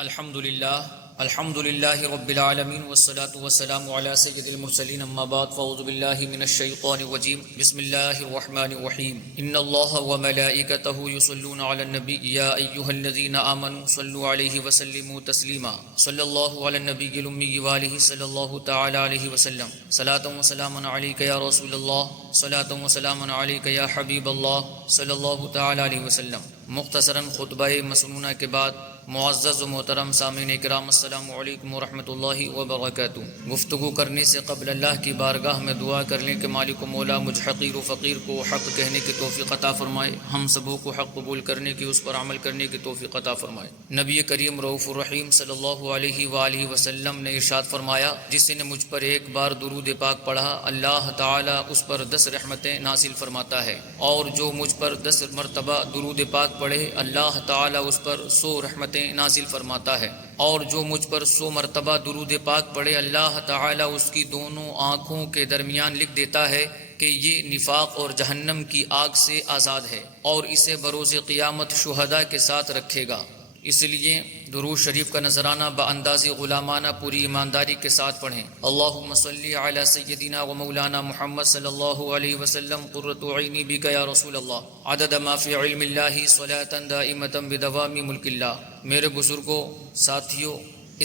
الحمد للہ رب العالمین والصلاة والسلام علی سید المرسلین اما بعد فاعوذ باللہ من الشیطان الرجیم بسم اللہ الرحمن الرحیم ان اللہ وملائکتہ یصلون علی النبی یا ایہا الذین آمنوا صلوا علیہ وسلموا تسلیما صلی اللہ علی النبی الامی وآلہ صلی اللہ تعالی علیہ وسلم صلاۃ و سلام علیک یا رسول اللہ صلاۃ و سلام علیک یا حبیب اللہ صلی اللہ تعالی علیہ وسلم۔ مختصراً خطبہ مسنونہ کے بعد معزز و محترم سامعین کرام السلام علیکم ورحمۃ اللہ وبرکاتہ۔ گفتگو کرنے سے قبل اللہ کی بارگاہ میں دعا کر لیں کہ مالک و مولا مجھ حقیر و فقیر کو حق کہنے کی توفیق عطا فرمائے، ہم سبوں کو حق قبول کرنے کی، اس پر عمل کرنے کی توفیق عطا فرمائے۔ نبی کریم رؤوف الرحیم صلی اللہ علیہ وآلہ وسلم نے ارشاد فرمایا، جس نے مجھ پر ایک بار درود پاک پڑھا اللہ تعالیٰ اس پر 10 رحمتیں نازل فرماتا ہے، اور جو مجھ پر 10 مرتبہ درود پاک پڑھے اللہ تعالیٰ اس پر 100 رحمتیں نازل فرماتا ہے، اور جو مجھ پر 100 مرتبہ درود پاک پڑھے اللہ تعالیٰ اس کی دونوں آنکھوں کے درمیان لکھ دیتا ہے کہ یہ نفاق اور جہنم کی آگ سے آزاد ہے، اور اسے بروز قیامت شہداء کے ساتھ رکھے گا۔ اس لیے درود شریف کا نذرانہ بانداز غلامانہ پوری ایمانداری کے ساتھ پڑھیں۔ اللہم صلی علی سیدنا و مولانا محمد صلی اللہ علیہ وسلم قرۃ عینی بک یا رسول اللہ عدد ما فی علم اللہ صلاۃ دائمۃ بدوام ملک اللہ۔ میرے بزرگوں، ساتھیوں،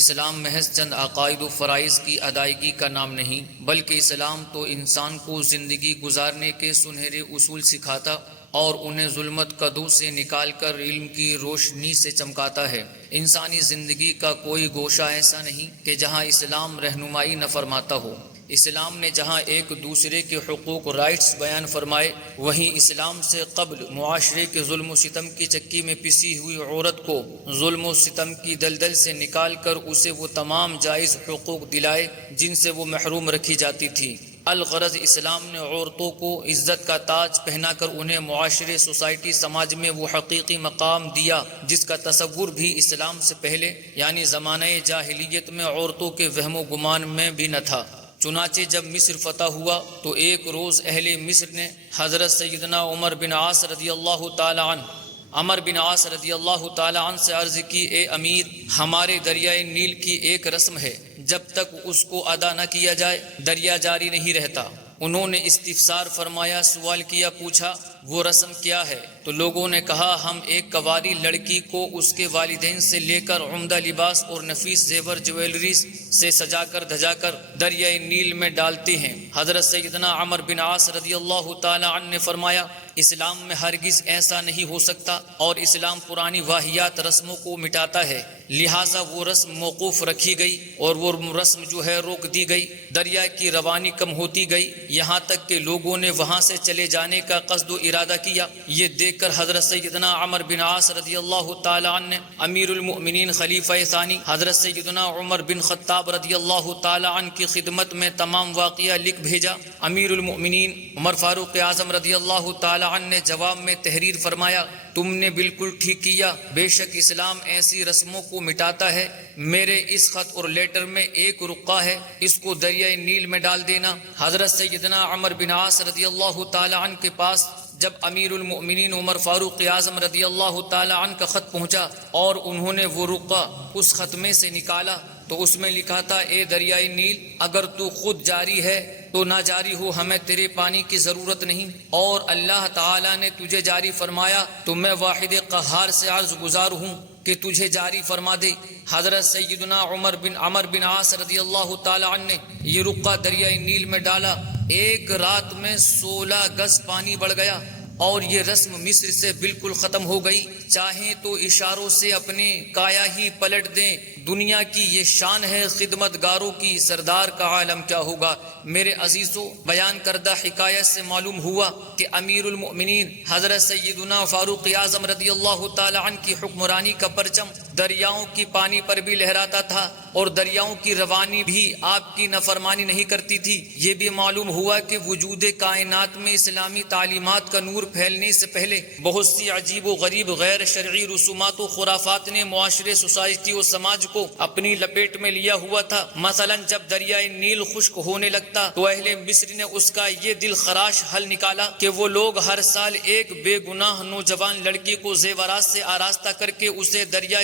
اسلام محض چند عقائد و فرائض کی ادائیگی کا نام نہیں، بلکہ اسلام تو انسان کو زندگی گزارنے کے سنہرے اصول سکھاتا اور انہیں ظلمت کدو سے نکال کر علم کی روشنی سے چمکاتا ہے۔ انسانی زندگی کا کوئی گوشہ ایسا نہیں کہ جہاں اسلام رہنمائی نہ فرماتا ہو۔ اسلام نے جہاں ایک دوسرے کے حقوق رائٹس بیان فرمائے، وہیں اسلام سے قبل معاشرے کے ظلم و ستم کی چکی میں پسی ہوئی عورت کو ظلم و ستم کی دلدل سے نکال کر اسے وہ تمام جائز حقوق دلائے جن سے وہ محروم رکھی جاتی تھی۔ الغرض اسلام نے عورتوں کو عزت کا تاج پہنا کر انہیں معاشرے، سوسائٹی، سماج میں وہ حقیقی مقام دیا جس کا تصور بھی اسلام سے پہلے یعنی زمانہ جاہلیت میں عورتوں کے وہم و گمان میں بھی نہ تھا۔ چنانچہ جب مصر فتح ہوا تو ایک روز اہل مصر نے حضرت سیدنا عمر بن عاص رضی اللہ تعالی عنہ سے عرض کی، اے امیر، ہمارے دریائے نیل کی ایک رسم ہے، جب تک اس کو ادا نہ کیا جائے دریا جاری نہیں رہتا۔ انہوں نے استفسار فرمایا، سوال کیا، پوچھا وہ رسم کیا ہے؟ تو لوگوں نے کہا، ہم ایک کنواری لڑکی کو اس کے والدین سے لے کر عمدہ لباس اور نفیس زیور جویلری سے سجا کر دھجا کر دریائے نیل میں ڈالتے ہیں۔ حضرت سیدنا عمر بن عاص رضی اللہ تعالی عنہ نے فرمایا، اسلام میں ہرگز ایسا نہیں ہو سکتا، اور اسلام پرانی واہیات رسموں کو مٹاتا ہے، لہٰذا وہ رسم موقوف رکھی گئی اور وہ رسم جو ہے روک دی گئی۔ دریا کی روانی کم ہوتی گئی، یہاں تک کہ لوگوں نے وہاں سے چلے جانے کا قصد و ارادہ کیا۔ یہ دیکھ کر حضرت سیدنا عمر بن عاص رضی اللہ تعالی عنہ نے امیر المؤمنین خلیفہ ثانی حضرت سیدنا عمر بن خطاب رضی اللہ تعالی عنہ کی خدمت میں تمام واقعہ لکھ بھیجا۔ امیر المؤمنین عمر فاروق اعظم رضی اللہ تعالی عنہ نے جواب میں تحریر فرمایا، تم نے بالکل ٹھیک کیا، بے شک اسلام ایسی رسموں کو مٹاتا ہے۔ میرے اس خط اور لیٹر میں ایک رقعہ ہے، اس کو دریائے نیل میں ڈال دینا۔ حضرت سیدنا عمر بن عاص رضی اللہ تعالی عنہ کے پاس جب امیر المؤمنین عمر فاروق اعظم رضی اللہ تعالی عنہ کا خط پہنچا اور انہوں نے وہ رقعہ اس خط میں سے نکالا تو اس میں لکھا تھا، اے دریائے نیل، اگر تو خود جاری ہے تو نہ جاری ہو، ہمیں تیرے پانی کی ضرورت نہیں، اور اللہ تعالیٰ نے تجھے جاری فرمایا تو میں واحد قہار سے عرض گزار ہوں کہ تجھے جاری فرما دے۔ حضرت سیدنا عمر بن عاص رضی اللہ تعالی عنہ نے یہ رقعہ دریائے نیل میں ڈالا، ایک رات میں 16 گز پانی بڑھ گیا اور یہ رسم مصر سے بالکل ختم ہو گئی۔ چاہیں تو اشاروں سے اپنے کایا ہی پلٹ دیں، دنیا کی یہ شان ہے خدمت گاروں کی، سردار کا عالم کیا ہوگا۔ میرے عزیزوں، بیان کردہ حکایت سے معلوم ہوا کہ امیر المؤمنین حضرت سیدنا فاروق اعظم رضی اللہ تعالی عنہ کی حکمرانی کا پرچم دریاؤں کی پانی پر بھی لہراتا تھا، اور دریاؤں کی روانی بھی آپ کی نافرمانی نہیں کرتی تھی۔ یہ بھی معلوم ہوا کہ وجود کائنات میں اسلامی تعلیمات کا نور پھیلنے سے پہلے بہت سی عجیب و غریب غیر شرعی رسومات و خرافات نے معاشرے، سوسائٹی و سماج کو اپنی لپیٹ میں لیا ہوا تھا۔ مثلا جب دریائے نیل خشک ہونے لگتا تو اہل مصر نے اس کا یہ دل خراش حل نکالا کہ وہ لوگ ہر سال ایک بے گناہ نوجوان لڑکی کو زیورات سے آراستہ کر کے اسے دریا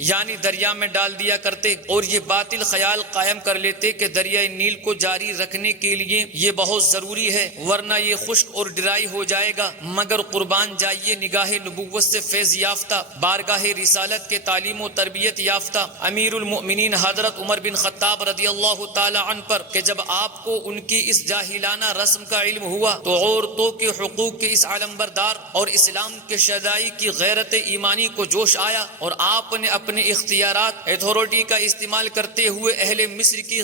یعنی دریا میں ڈال دیا کرتے، اور یہ باطل خیال قائم کر لیتے کہ دریائے نیل کو جاری رکھنے کے لیے یہ بہت ضروری ہے ورنہ یہ خشک اور ڈرائی ہو جائے گا۔ مگر قربان جائیے نگاہ نبوت سے فیض یافتہ، بارگاہ رسالت کے تعلیم و تربیت یافتہ امیر المؤمنین حضرت عمر بن خطاب رضی اللہ تعالی عنہ پر کہ جب آپ کو ان کی اس جاہلانہ رسم کا علم ہوا تو عورتوں کے حقوق کے اس علمبردار اور اسلام کے شدائی کی غیرت ایمانی کو جوش آیا، اور آپ نے اپنے اختیارات اتھارٹی کا استعمال کرتے ہوئے اہل مصر کی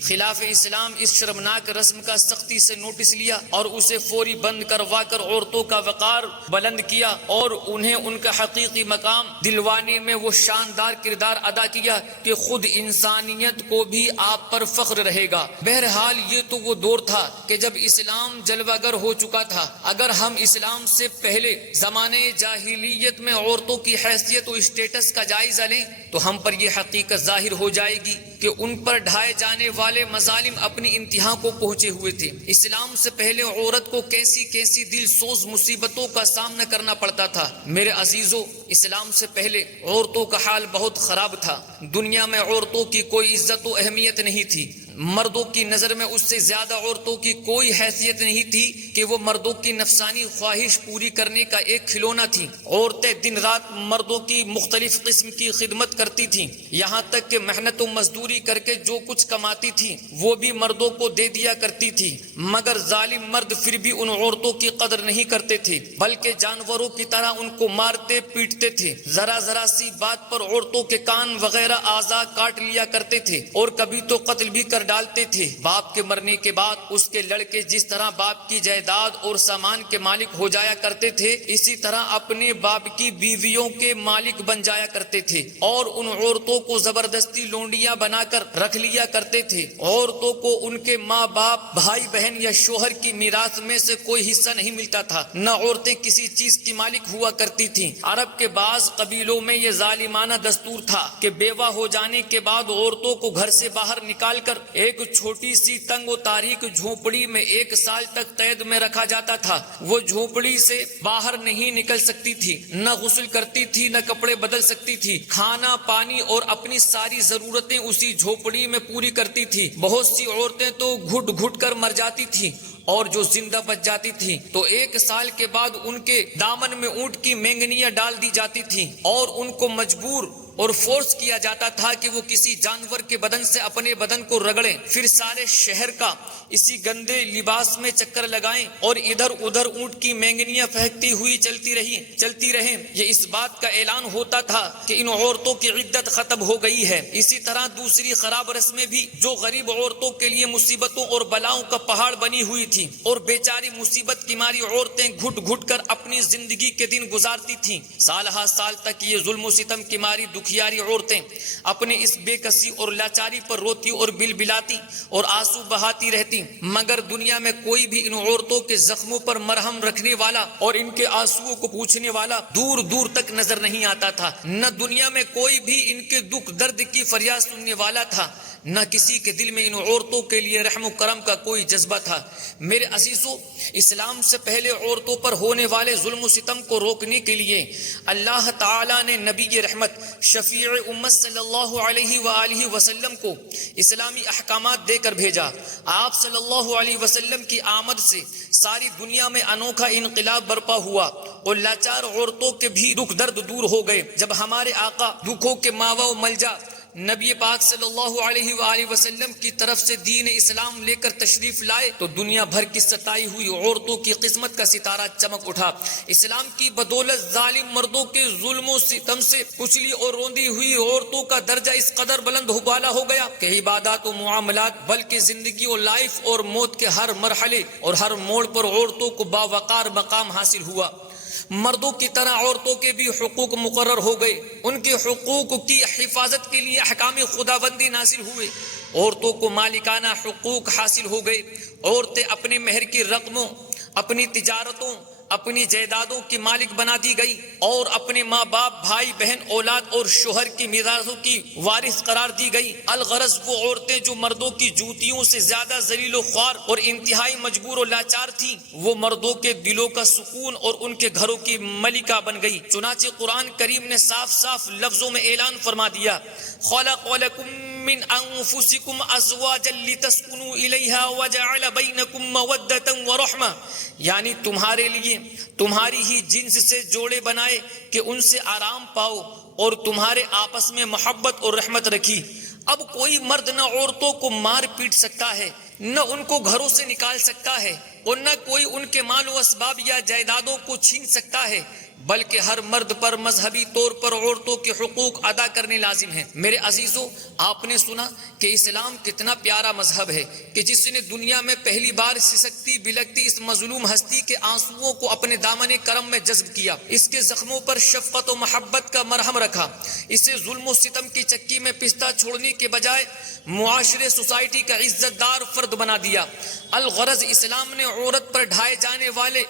خلاف اسلام اس شرمناک رسم کا سختی سے نوٹس لیا اور اسے فوری بند کروا کر عورتوں کا وقار بلند کیا اور انہیں ان کا حقیقی مقام دلوانے میں وہ شاندار کردار ادا کیا کہ خود انسانیت کو بھی آپ پر فخر رہے گا۔ بہرحال یہ تو وہ دور تھا کہ جب اسلام جلوہ گر ہو چکا تھا۔ اگر ہم اسلام سے پہلے زمانے جاہلیت میں عورتوں کی حیثیت و اسٹیٹس کا جائزہ لیں تو ہم پر یہ حقیقت ظاہر ہو جائے گی کہ ان پر ڈھائے جانے والے مظالم اپنی انتہا کو پہنچے ہوئے تھے۔ اسلام سے پہلے عورت کو کیسی کیسی دل سوز مصیبتوں کا سامنا کرنا پڑتا تھا۔ میرے عزیزو، اسلام سے پہلے عورتوں کا حال بہت خراب تھا۔ دنیا میں عورتوں کی کوئی عزت و اہمیت نہیں تھی۔ مردوں کی نظر میں اس سے زیادہ عورتوں کی کوئی حیثیت نہیں تھی کہ وہ مردوں کی نفسانی خواہش پوری کرنے کا ایک کھلونا تھی۔ عورتیں دن رات مردوں کی مختلف قسم کی خدمت کرتی تھیں، یہاں تک کہ محنت و مزدوری کر کے جو کچھ کماتی تھی وہ بھی مردوں کو دے دیا کرتی تھی۔ مگر ظالم مرد پھر بھی ان عورتوں کی قدر نہیں کرتے تھے، بلکہ جانوروں کی طرح ان کو مارتے پیٹتے تھے۔ ذرا ذرا سی بات پر عورتوں کے کان وغیرہ اعضاء کاٹ لیا کرتے تھے اور کبھی تو قتل بھی کر ڈالتے تھے۔ باپ کے مرنے کے بعد اس کے لڑکے جس طرح باپ کی جائیداد اور سامان کے مالک ہو جایا کرتے تھے، اسی طرح اپنے باپ کی بیویوں کے مالک بن جایا کرتے تھے اور ان عورتوں کو زبردستی لونڈیاں بنا کر رکھ لیا کرتے تھے۔ عورتوں کو ان کے ماں باپ، بھائی بہن یا شوہر کی میراث میں سے کوئی حصہ نہیں ملتا تھا، نہ عورتیں کسی چیز کی مالک ہوا کرتی تھیں۔ عرب کے بعض قبیلوں میں یہ ظالمانہ دستور تھا کہ بیوہ ہو جانے کے بعد عورتوں کو گھر سے باہر نکال کر ایک چھوٹی سی تنگ و تاریک جھونپڑی میں 1 سال تک قید میں رکھا جاتا تھا۔ وہ جھونپڑی سے باہر نہیں نکل سکتی تھی، نہ غسل کرتی تھی، نہ کپڑے بدل سکتی تھی۔ کھانا، پانی اور اپنی ساری ضرورتیں اسی جھونپڑی میں پوری کرتی تھی۔ بہت سی عورتیں تو گھٹ گھٹ کر مر جاتی تھیں اور جو زندہ بچ جاتی تھیں تو 1 سال کے بعد ان کے دامن میں اونٹ کی مینگنیاں ڈال دی جاتی تھیں اور ان کو مجبور اور فورس کیا جاتا تھا کہ وہ کسی جانور کے بدن سے اپنے بدن کو رگڑیں، پھر سارے شہر کا اسی گندے لباس میں چکر لگائیں اور ادھر ادھر اونٹ کی مینگنیاں پھینکتی ہوئی چلتی رہیں۔ یہ اس بات کا اعلان ہوتا تھا کہ ان عورتوں کی عدت ختم ہو گئی ہے۔ اسی طرح دوسری خراب رسمیں بھی جو غریب عورتوں کے لیے مصیبتوں اور بلاؤں کا پہاڑ بنی ہوئی تھی، اور بیچاری مصیبت کی ماری عورتیں گھٹ گھٹ کر اپنی زندگی کے دن گزارتی تھیں۔ سال ہا سال تک یہ ظلم و ستم کی ماری دکھیاری عورتیں اپنے اس بے کسی اور لاچاری پر روتی اور بلبلاتی اور آنسو بہاتی رہتی، مگر دنیا میں کوئی بھی ان عورتوں کے زخموں پر مرہم رکھنے والا اور ان کے آنسوؤں کو پوچھنے والا دور دور تک نظر نہیں آتا تھا۔ نہ دنیا میں کوئی بھی ان کے دکھ درد کی فریاد سننے والا تھا، نہ کسی کے دل میں ان عورتوں کے لیے رحم و کرم کا کوئی جذبہ تھا۔ میرے عزیزو، اسلام سے پہلے عورتوں پر ہونے والے ظلم و ستم کو روکنے کے لیے اللہ تعالیٰ نے نبی رحمت شفیع امت صلی اللہ علیہ وآلہ وسلم کو اسلامی احکامات دے کر بھیجا۔ آپ صلی اللہ علیہ وسلم کی آمد سے ساری دنیا میں انوکھا انقلاب برپا ہوا اور لاچار عورتوں کے بھی دکھ درد دور ہو گئے۔ جب ہمارے آقا دکھوں کے ماوا و ملجا نبی پاک صلی اللہ علیہ وآلہ وسلم کی طرف سے دین اسلام لے کر تشریف لائے تو دنیا بھر کی ستائی ہوئی عورتوں کی قسمت کا ستارہ چمک اٹھا۔ اسلام کی بدولت ظالم مردوں کے ظلم و ستم سے کچلی اور روندی ہوئی عورتوں کا درجہ اس قدر بلند بالا ہو گیا کہ عبادات و معاملات بلکہ زندگی و لائف اور موت کے ہر مرحلے اور ہر موڑ پر عورتوں کو باوقار مقام حاصل ہوا۔ مردوں کی طرح عورتوں کے بھی حقوق مقرر ہو گئے، ان کے حقوق کی حفاظت کے لیے احکام خداوندی نازل ہوئے، عورتوں کو مالکانہ حقوق حاصل ہو گئے۔ عورتیں اپنے مہر کی رقموں، اپنی تجارتوں، اپنی جائیدادوں کی مالک بنا دی گئی اور اپنے ماں باپ بھائی بہن اولاد اور شوہر کی میراثوں کی وارث قرار دی گئی۔ الغرض وہ عورتیں جو مردوں کی جوتیوں سے زیادہ ذلیل و خوار اور انتہائی مجبور و لاچار تھیں، وہ مردوں کے دلوں کا سکون اور ان کے گھروں کی ملکہ بن گئی۔ چنانچہ قرآن کریم نے صاف صاف لفظوں میں اعلان فرما دیا، خلق لکم من انفسکم ازواجا لتسکنوا الیہا وجعل بینکم مودۃ ورحمہ، یعنی تمہارے لیے تمہاری ہی جنس سے جوڑے بنائے کہ ان سے آرام پاؤ اور تمہارے آپس میں محبت اور رحمت رکھی۔ اب کوئی مرد نہ عورتوں کو مار پیٹ سکتا ہے، نہ ان کو گھروں سے نکال سکتا ہے، اور نہ کوئی ان کے مال و اسباب یا جائیدادوں کو چھین سکتا ہے، بلکہ ہر مرد پر مذہبی طور پر عورتوں کے حقوق ادا کرنے لازم ہیں۔ میرے عزیزوں، آپ نے سنا کہ اسلام کتنا پیارا مذہب ہے کہ جس نے دنیا میں پہلی بار سسکتی بلکتی اس مظلوم ہستی کے آنسوؤں کو اپنے دامن کرم میں جذب کیا، اس کے زخموں پر شفقت و محبت کا مرہم رکھا، اسے ظلم و ستم کی چکی میں پستہ چھوڑنے کے بجائے معاشرے سوسائٹی کا عزت دار فرد بنا دیا۔ الغرض اسلام نے عورت پر ڈھائے جانے والے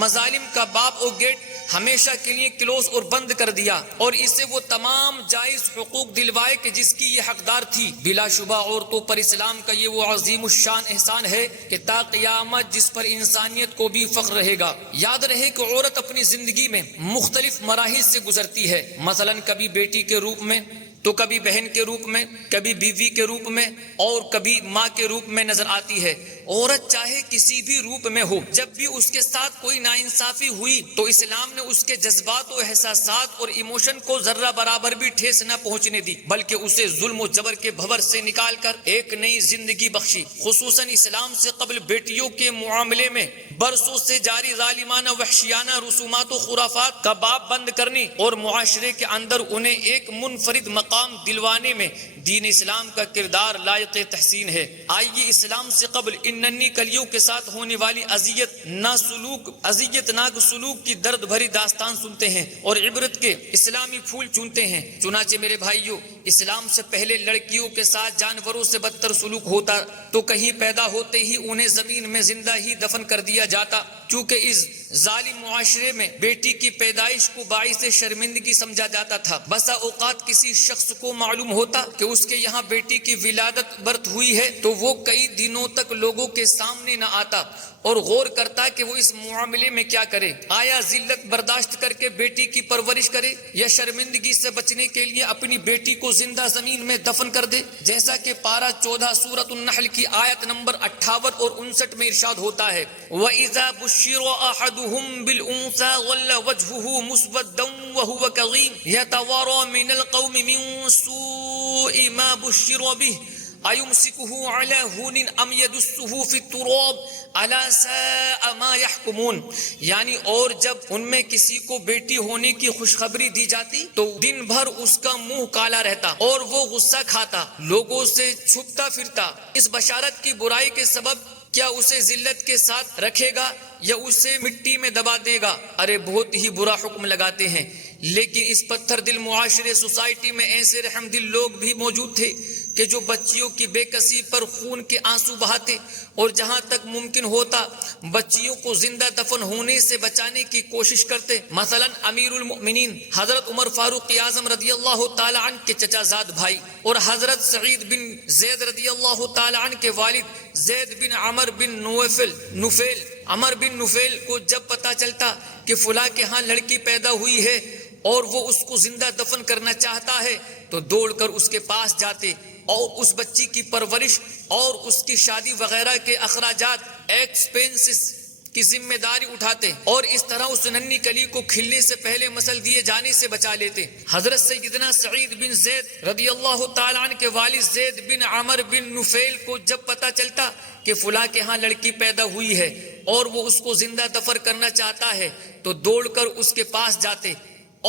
مظالم کا باب و گیٹ ہمیشہ کے لیے کلوز اور بند کر دیا اور اسے وہ تمام جائز حقوق دلوائے کہ جس کی یہ حقدار تھی۔ بلا شبہ عورتوں پر اسلام کا یہ وہ عظیم الشان احسان ہے کہ تا قیامت جس پر انسانیت کو بھی فخر رہے گا۔ یاد رہے کہ عورت اپنی زندگی میں مختلف مراحل سے گزرتی ہے، مثلا کبھی بیٹی کے روپ میں، تو کبھی بہن کے روپ میں، کبھی بیوی کے روپ میں، اور کبھی ماں کے روپ میں نظر آتی ہے۔ عورت چاہے کسی بھی روپ میں ہو، جب بھی اس کے ساتھ کوئی ناانصافی ہوئی تو اسلام نے اس کے جذبات و احساسات اور ایموشن کو ذرہ برابر بھی ٹھیس نہ پہنچنے دی، بلکہ اسے ظلم و جبر کے بھور سے نکال کر ایک نئی زندگی بخشی۔ خصوصاً اسلام سے قبل بیٹیوں کے معاملے میں برسوں سے جاری ظالمانہ وحشیانہ رسومات و خرافات کا باب بند کرنے اور معاشرے کے اندر انہیں ایک منفرد مقام دلوانے میں دین اسلام کا کردار لائق تحسین ہے۔ آئیے اسلام سے قبل ان ننھی کلیوں کے ساتھ ہونے والی اذیت ناک سلوک کی درد بھری داستان سنتے ہیں اور عبرت کے اسلامی پھول چونتے ہیں۔ چنانچہ میرے بھائیوں، اسلام سے پہلے لڑکیوں کے ساتھ جانوروں سے بدتر سلوک ہوتا تو کہیں پیدا ہوتے ہی انہیں زمین میں زندہ ہی دفن کر دیا جاتا، کیونکہ اس ظالم معاشرے میں بیٹی کی پیدائش کو باعث شرمندگی سمجھا جاتا تھا۔ بسا اوقات کسی شخص کو معلوم ہوتا کہ اس کے یہاں بیٹی کی ولادت برت ہوئی ہے تو وہ کئی دنوں تک لوگوں کے سامنے نہ آتا اور غور کرتا کہ وہ اس معاملے میں کیا کرے۔ آیا ذلت برداشت کر کے بیٹی کی پرورش کرے یا شرمندگی سے بچنے کے لیے اپنی بیٹی کو زندہ زمین میں دفن کر دے، جیسا کہ پارہ 14 سورۃ النحل کی آیت نمبر 58 اور 59 میں ارشاد ہوتا ہے، وَإِذَا بُشِّرَ أَحَدُهُم بِالْأُنثَىٰ ظَلَّ وَجْهُهُ مُسْوَدًّا وَهُوَ كَظِيمٌ يَتَوَارَىٰ مِنَ الْقَوْمِ مِن سُوءِ مَا بُشِّرَ بِهِ أَيُمْسِكُهُ عَلَىٰ هُونٍ أَمْ يَدُسُّهُ فِي التُّرَابِ أَلَا سَاءَ مَا يَحْكُمُونَ، یعنی اور جب ان میں کسی کو بیٹی ہونے کی خوشخبری دی جاتی تو دن بھر اس کا منہ کالا رہتا اور وہ غصہ کھاتا، لوگوں سے چھپتا پھرتا۔ اس بشارت کی برائی کے سبب کیا اسے ذلت کے ساتھ رکھے گا یا اسے مٹی میں دبا دے گا؟ ارے بہت ہی برا حکم لگاتے ہیں۔ لیکن اس پتھر دل معاشرے سوسائٹی میں ایسے رحم دل لوگ بھی موجود تھے کہ جو بچیوں کی بے کسی پر خون کے آنسو بہاتے اور جہاں تک ممکن ہوتا بچیوں کو زندہ دفن ہونے سے بچانے کی کوشش کرتے۔ مثلا امیر المؤمنین حضرت عمر فاروق اعظم رضی اللہ تعالی عنہ کے چچا زاد بھائی اور حضرت سعید بن زید رضی اللہ تعالی عنہ کے والد زید بن عمر بن نفیل عمر بن نفیل کو جب پتا چلتا کہ فلاں کے ہاں لڑکی پیدا ہوئی ہے اور وہ اس کو زندہ دفن کرنا چاہتا ہے تو دوڑ کر اس کے پاس جاتے اور اس بچی کی پرورش اور اس کی شادی وغیرہ کے اخراجات ایکسپینسز کی ذمہ داری اٹھاتے اور اس طرح اس ننھی کلی کو کھلنے سے پہلے مسل دیے جانے سے بچا لیتے۔ حضرت سیدنا سعید بن زید رضی اللہ تعالیٰ عنہ کے والد زید بن عمر بن نفیل کو جب پتا چلتا کہ فلاں کے ہاں لڑکی پیدا ہوئی ہے اور وہ اس کو زندہ دفن کرنا چاہتا ہے تو دوڑ کر اس کے پاس جاتے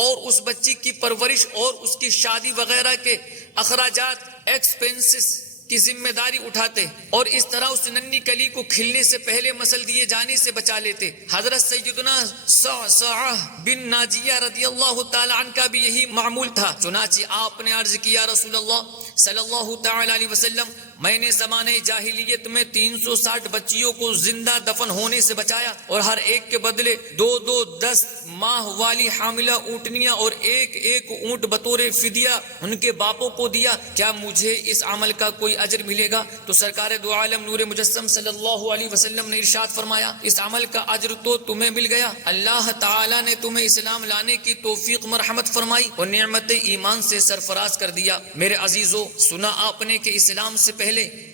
اور اس بچی کی پرورش اور اس کی شادی وغیرہ کے اخراجات ایکسپینسز کی ذمہ داری اٹھاتے اور اس طرح اس ننھی کلی کو کھلنے سے پہلے مسل دیے جانے سے بچا لیتے۔ حضرت سیدنا سعہ بن ناجیہ رضی اللہ تعالی عنہ کا بھی یہی معمول تھا۔ چنانچہ آپ نے عرض کیا رسول اللہ صلی اللہ تعالی علیہ وسلم میں نے زمانے جاہلیت میں 360 بچیوں کو زندہ دفن ہونے سے بچایا اور ہر ایک کے بدلے 10 ماہ والی حاملہ اونٹنیاں اور ایک اونٹ بطور فدیہ ان کے باپوں کو دیا، کیا مجھے اس عمل کا کوئی اجر ملے گا؟ تو سرکار دو عالم نور مجسم صلی اللہ علیہ وسلم نے ارشاد فرمایا، اس عمل کا اجر تو تمہیں مل گیا، اللہ تعالیٰ نے تمہیں اسلام لانے کی توفیق مرحمت فرمائی اور نعمت ایمان سے سرفراز کر دیا۔ میرے عزیزو، سنا آپ نے کہ اسلام سے پہلے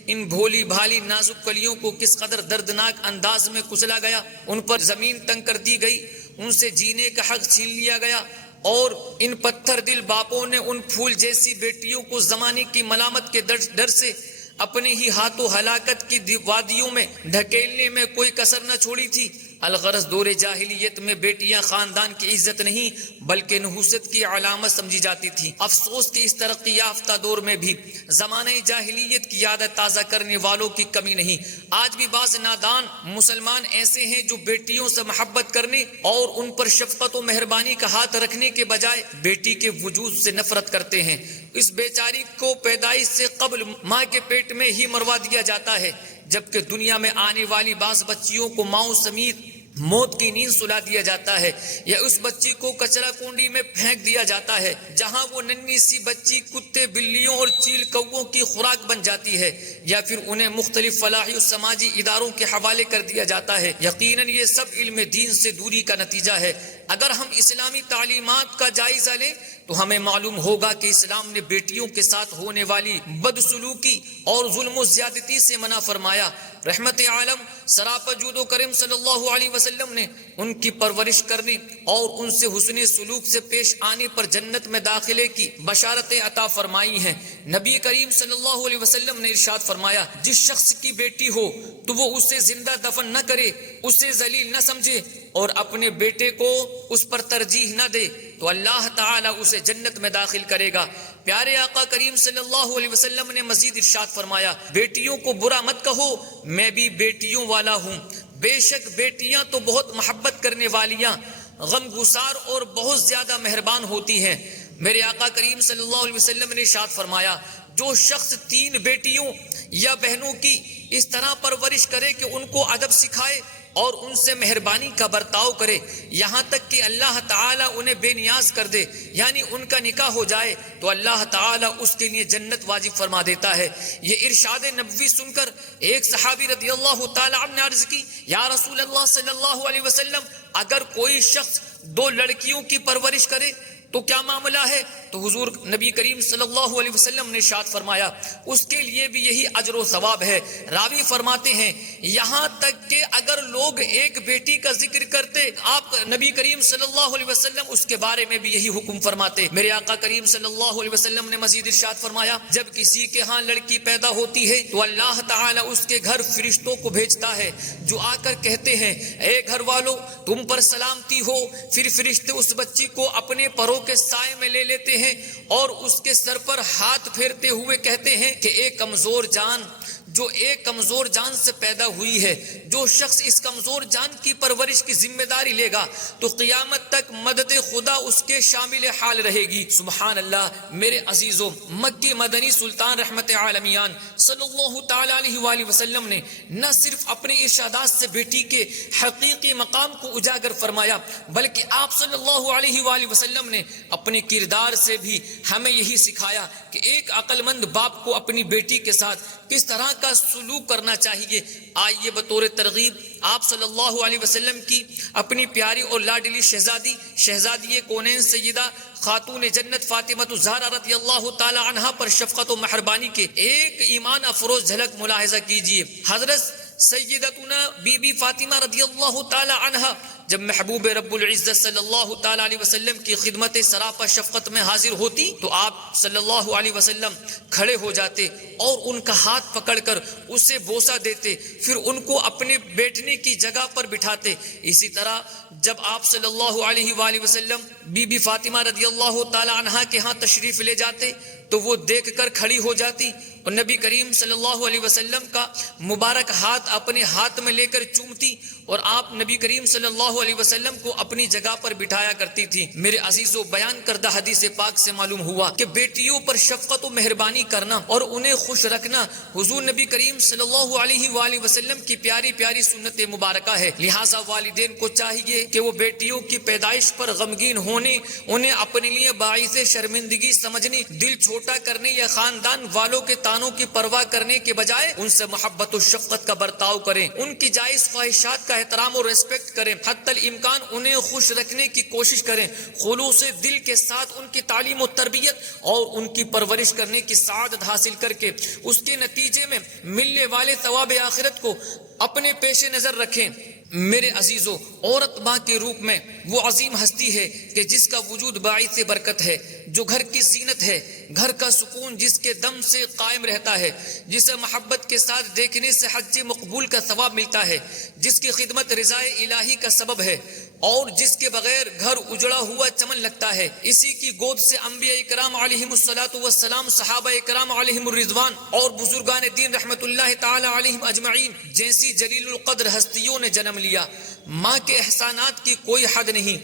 ان بھولی بھالی نازک کلیوں کو کس قدر دردناک انداز میں کچلا گیا، ان پر زمین تنگ کر دی گئی، ان سے جینے کا حق چھین لیا گیا، اور ان پتھر دل باپوں نے ان پھول جیسی بیٹیوں کو زمانے کی ملامت کے ڈر سے اپنے ہی ہاتھوں ہلاکت کی وادیوں میں دھکیلنے میں کوئی کسر نہ چھوڑی تھی۔ الغرض دور جاہلیت میں بیٹیاں خاندان کی عزت نہیں بلکہ نحوست کی علامت سمجھی جاتی تھی۔ افسوس کہ اس ترقی یافتہ دور میں بھی زمانہ جاہلیت کی یاد تازہ کرنے والوں کی کمی نہیں۔ آج بھی بعض نادان مسلمان ایسے ہیں جو بیٹیوں سے محبت کرنے اور ان پر شفقت و مہربانی کا ہاتھ رکھنے کے بجائے بیٹی کے وجود سے نفرت کرتے ہیں۔ اس بیچاری کو پیدائش سے قبل ماں کے پیٹ میں ہی مروا دیا جاتا ہے، جبکہ دنیا میں آنے والی بعض بچیوں کو ماؤں سمیت موت کی نیند سلا دیا جاتا ہے، یا اس بچی کو کچرا کنڈی میں پھینک دیا جاتا ہے جہاں وہ ننھی سی بچی کتے بلیوں اور چیل کووں کی خوراک بن جاتی ہے، یا پھر انہیں مختلف فلاحی و سماجی اداروں کے حوالے کر دیا جاتا ہے۔ یقیناً یہ سب علم دین سے دوری کا نتیجہ ہے۔ اگر ہم اسلامی تعلیمات کا جائزہ لیں تو ہمیں معلوم ہوگا کہ اسلام نے بیٹیوں کے ساتھ ہونے والی بدسلوکی اور ظلم و زیادتی سے منع فرمایا۔ رحمت عالم سراپا جود و کرم صلی اللہ علیہ وسلم نے ان کی پرورش کرنے اور ان سے حسن سلوک سے پیش آنے پر جنت میں داخلے کی بشارتیں عطا فرمائی ہیں۔ نبی کریم صلی اللہ علیہ وسلم نے ارشاد فرمایا، جس شخص کی بیٹی ہو تو وہ اسے زندہ دفن نہ کرے، اسے ذلیل نہ سمجھے اور اپنے بیٹے کو اس پر ترجیح نہ دے تو اللہ تعالیٰ اسے جنت میں داخل کرے گا۔ پیارے آقا کریم صلی اللہ علیہ وسلم نے مزید ارشاد فرمایا، بیٹیوں کو برا مت کہو، میں بھی بیٹیوں والا ہوں۔ بے شک بیٹیاں تو بہت محبت کرنے والیاں، غم گسار اور بہت زیادہ مہربان ہوتی ہیں۔ میرے آقا کریم صلی اللہ علیہ وسلم نے ارشاد فرمایا، جو شخص 3 بیٹیوں یا بہنوں کی اس طرح پرورش کرے کہ ان کو ادب سکھائے اور ان سے مہربانی کا برتاؤ کرے یہاں تک کہ اللہ تعالیٰ انہیں بے نیاز کر دے، یعنی ان کا نکاح ہو جائے، تو اللہ تعالیٰ اس کے لیے جنت واجب فرما دیتا ہے۔ یہ ارشاد نبوی سن کر ایک صحابی رضی اللہ تعالیٰ عنہ نے عرض کی، یا رسول اللہ صلی اللہ علیہ وسلم، اگر کوئی شخص 2 لڑکیوں کی پرورش کرے تو کیا معاملہ ہے؟ تو حضور نبی کریم صلی اللہ علیہ وسلم نے ارشاد فرمایا، اس کے لیے بھی یہی اجر و ثواب ہے۔ راوی فرماتے ہیں، یہاں تک کہ اگر لوگ ایک بیٹی کا ذکر کرتے، آپ نبی کریم صلی اللہ علیہ وسلم اس کے بارے میں بھی یہی حکم فرماتے۔ میرے آقا کریم صلی اللہ علیہ وسلم نے مزید ارشاد فرمایا، جب کسی کے ہاں لڑکی پیدا ہوتی ہے تو اللہ تعالیٰ اس کے گھر فرشتوں کو بھیجتا ہے جو آ کر کہتے ہیں، اے گھر والو تم پر سلامتی ہو۔ پھر فرشتے اس بچی کو اپنے پروں کے سائے میں لے لیتے ہیں اور اس کے سر پر ہاتھ پھیرتے ہوئے کہتے ہیں کہ ایک کمزور جان جو ایک کمزور جان سے پیدا ہوئی ہے، جو شخص اس کمزور جان کی پرورش کی ذمہ داری لے گا تو قیامت تک مدد خدا اس کے شامل حال رہے گی۔ سبحان اللہ۔ میرے عزیزوں، مکی مدنی سلطان رحمت عالمیان صلی اللہ تعالی علیہ وآلہ وسلم نے نہ صرف اپنے ارشادات سے بیٹی کے حقیقی مقام کو اجاگر فرمایا بلکہ آپ صلی اللہ علیہ وآلہ وسلم نے اپنے کردار سے بھی ہمیں یہی سکھایا کہ ایک عقل مند باپ کو اپنی بیٹی کے ساتھ کس طرح کا سلوک کرنا چاہیے۔ آئیے بطور ترغیب آپ صلی اللہ علیہ وسلم کی اپنی پیاری اور لاڈلی شہزادی کونین سیدہ خاتون جنت فاطمہ الزہرا رضی اللہ تعالی عنہا پر شفقت و مہربانی کے ایک ایمان افروز جھلک ملاحظہ کیجیے۔ حضرت سیدتنا بی بی فاطمہ رضی اللہ تعالی عنہا جب محبوب رب العزت صلی اللہ تعالی علیہ وسلم کی خدمت سراپا شفقت میں حاضر ہوتی تو آپ صلی اللہ علیہ وسلم کھڑے ہو جاتے اور ان کا ہاتھ پکڑ کر اسے بوسہ دیتے، پھر ان کو اپنے بیٹھنے کی جگہ پر بٹھاتے۔ اسی طرح جب آپ صلی اللہ علیہ وآلہ وسلم بی بی فاطمہ رضی اللہ تعالی عنہا کے ہاں تشریف لے جاتے تو وہ دیکھ کر کھڑی ہو جاتی اور نبی کریم صلی اللہ علیہ وسلم کا مبارک ہاتھ اپنے ہاتھ میں لے کر چومتی اور آپ نبی کریم صلی اللہ علیہ وسلم کو اپنی جگہ پر بٹھایا کرتی تھی۔ میرے عزیزو، بیان کردہ حدیث پاک سے معلوم ہوا کہ بیٹیوں پر شفقت و مہربانی کرنا اور انہیں خوش رکھنا حضور نبی کریم صلی اللہ علیہ وآلہ وسلم کی پیاری پیاری سنت مبارکہ ہے۔ لہٰذا والدین کو چاہیے کہ وہ بیٹیوں کی پیدائش پر غمگین ہونے، انہیں اپنے لیے باعث شرمندگی سمجھنے، دل چھوٹا کرنے یا خاندان والوں کے تانوں کی پرواہ کرنے کے بجائے ان سے محبت و شفقت کا برتاؤ کریں، ان کی جائز خواہشات کا احترام اور ریسپیکٹ کریں، حتی الامکان انہیں خوش رکھنے کی کوشش کریں، خلوص دل کے ساتھ ان کی تعلیم و تربیت اور ان کی پرورش کرنے کی سعادت حاصل کر کے اس کے نتیجے میں ملنے والے ثواب آخرت کو اپنے پیش نظر رکھیں۔ میرے عزیزو، عورت ماں کے روپ میں وہ عظیم ہستی ہے کہ جس کا وجود باعث برکت ہے، جو گھر کی زینت ہے، گھر کا سکون جس کے دم سے قائم رہتا ہے، جسے محبت کے ساتھ دیکھنے سے حج مقبول کا ثواب ملتا ہے، جس کی خدمت رضا الہی کا سبب ہے اور جس کے بغیر گھر اجڑا ہوا چمن لگتا ہے۔ اسی کی گود سے انبیاء اکرام علیہم الصلاۃ والسلام، صحابہ اکرام علیہم الرضوان اور بزرگان دین رحمت اللہ تعالی علیہم اجمعین جیسی جلیل القدر ہستیوں نے جنم لیا۔ ماں کے احسانات کی کوئی حد نہیں۔